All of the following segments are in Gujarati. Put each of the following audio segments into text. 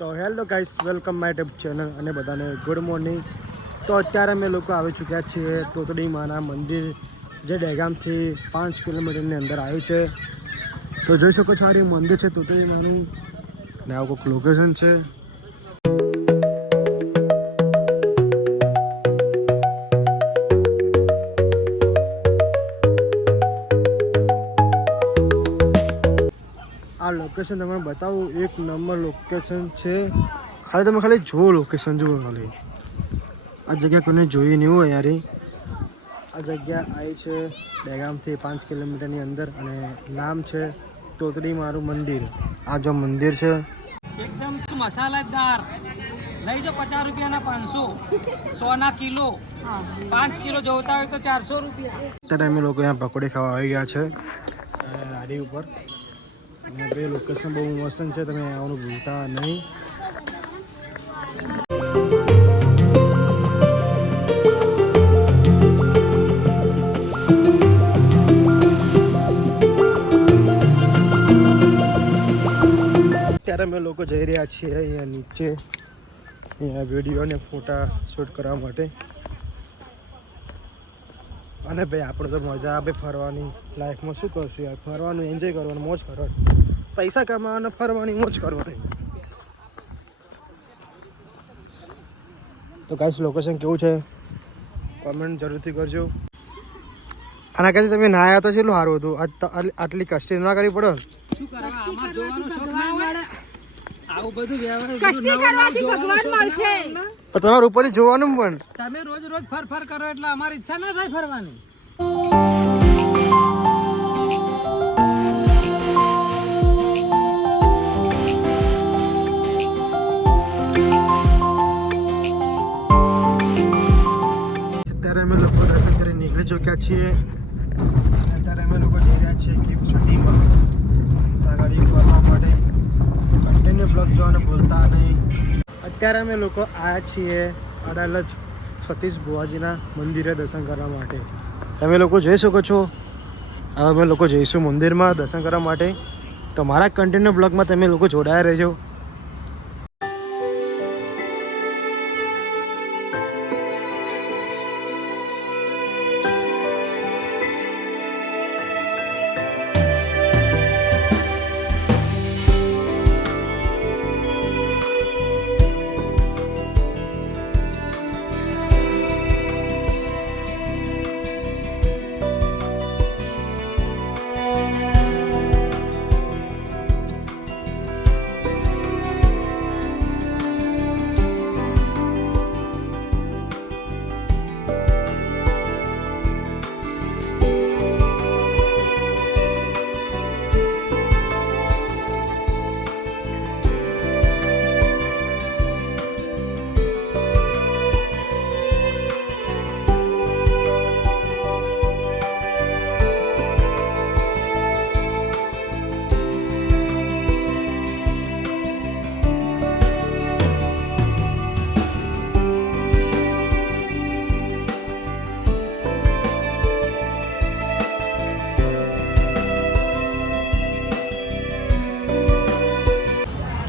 તો hello guys, welcome my YouTube channel અને બધાને ગુડ મોર્નિંગ. તો અત્યારે અમે લોકો આવી ચૂક્યા છીએ તોતડી માના મંદિર, જે દહેગામથી 5 કિલોમીટરની અંદર આવ્યું છે. તો જોઈ શકો છો, આ મંદિર છે તોતડી માનું ને આવું કોઈક લોકેશન છે. આ લોકેશન તમને બતાવું, એક નંબર લોકેશન છે. ખાલી જુઓ લોકેશન, જુઓ ખાલી. આ જગ્યા કોઈને જોઈ નહીં હોય યાર. આ જગ્યા આવી છે દહેગામથી 5 કિલોમીટરની અંદર અને નામ છે તોતડી મારું મંદિર. આ જો મંદિર છે, એકદમ મસાલેદાર. લઈ જો 50 રૂપિયાના 500, 100 કિલો, 5 કિલો જોતા હોય તો 400 રૂપિયા. અત્યારે અમે લોકો અહીંયા પકોડી ખાવા આવી ગયા છે ગાડી ઉપર. અને બે લોકેશન બહુ મસ્ત છે, તમે આવવાનું ભૂલતા નહીં. અત્યારે અમે લોકો જઈ રહ્યા છીએ અહીંયા નીચે, અહીંયા વિડીયો અને ફોટા શૂટ કરવા માટે. અને ભાઈ આપણે તો મજા આવે ફરવાની. લાઈફમાં શું કરશું યાર, ફરવાનું, એન્જોય કરવાનું, મોજ કરવાની, પૈસા કમાવાના, ફરવાની મોજ કરવાની. તો ગાઈસ, લોકેશન કેવું છે કોમેન્ટ જરૂરથી કરજો. આના કરતા તમે ના આવ્યા તો કેટલું સારું હતું. આટલી કષ્ટી ના કરવી પડે. શું કરવા, આમાં જોવાનો શોખ ના મળે. આવું બધું કષ્ટી કરવાથી ભગવાન મળશે. પણ તમારે ઉપરથી જોવાનું પણ. તમે રોજ ફર કરો એટલે અમારી ઈચ્છા ના થાય ફરવાની. અત્યારે અમે લોકો દર્શન કરી નીકળી ચૂક્યા છીએ. અત્યારે અમે લોકો જઈ રહ્યા છીએ ગિફ્ટ સિટીમાં ગાડી ફરવા માટે. કન્ટિન્યુ બ્લોગ જોવાનું ભૂલતા નહીં. અત્યારે અમે લોકો આવ્યા છીએ અડાલજ સતીશ બુવાજીના મંદિરે દર્શન કરવા માટે. તમે લોકો જોઈ શકો છો, હવે અમે લોકો જઈશું મંદિરમાં દર્શન કરવા માટે. તો મારા કન્ટિન્યુ બ્લોગમાં તમે લોકો જોડાયા રહેજો.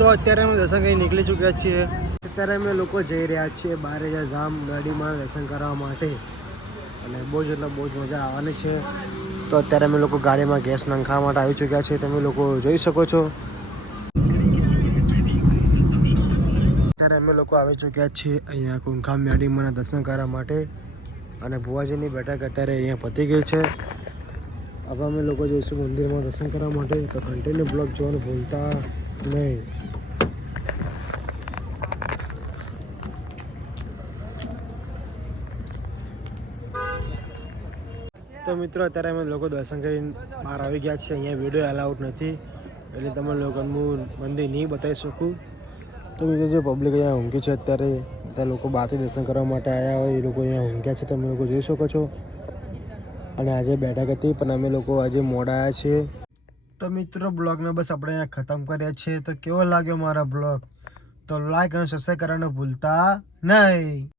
તો અત્યારે અમે દર્શન કરી નીકળી ચૂક્યા છીએ. અત્યારે અમે લોકો જઈ રહ્યા છીએ બારેજા ધામ ગાડીમાં દર્શન કરવા માટે. અને બહુ જ મજા આવવાની છે. તો અત્યારે અમે લોકો ગાડીમાં ગેસ નંખાવા માટે આવી ચૂક્યા છીએ, તમે લોકો જોઈ શકો છો. અત્યારે અમે લોકો આવી ચૂક્યા છીએ અહીંયા કુંખામ ગાડીમાં દર્શન કરવા માટે. અને ભુવાજીની બેઠક અત્યારે અહીંયા પતી ગઈ છે. હવે અમે લોકો જઈશું મંદિરમાં દર્શન કરવા માટે. તો કન્ટિન્યુ બ્લોગ જોવાનું ભૂલતા નહીં. તો મિત્રો, અત્યારે અમે લોકો દર્શન કરીને બહાર આવી ગયા છીએ. અહીંયા વિડીયો અલાઉડ નથી, એટલે તમે લોકોનું મંદિર નહીં બતાવી શકું. તો બીજું જે પબ્લિક અહીંયા ઊંઘી છે અત્યારે લોકો બહારથી દર્શન કરવા માટે આવ્યા હોય એ લોકો અહીંયા ઊંઘ્યા છે, તમે લોકો જોઈ શકો છો. અને આજે બેઠક હતી પણ અમે લોકો આજે મોડા આવ્યા છીએ. તો મિત્રો, બ્લોગને બસ આપણે અહીંયા ખતમ કર્યા છે. તો કેવો લાગ્યો મારા બ્લોગ? તો લાઈક અને સબસ્ક્રાઈબ કરવાનું ભૂલતા નહીં.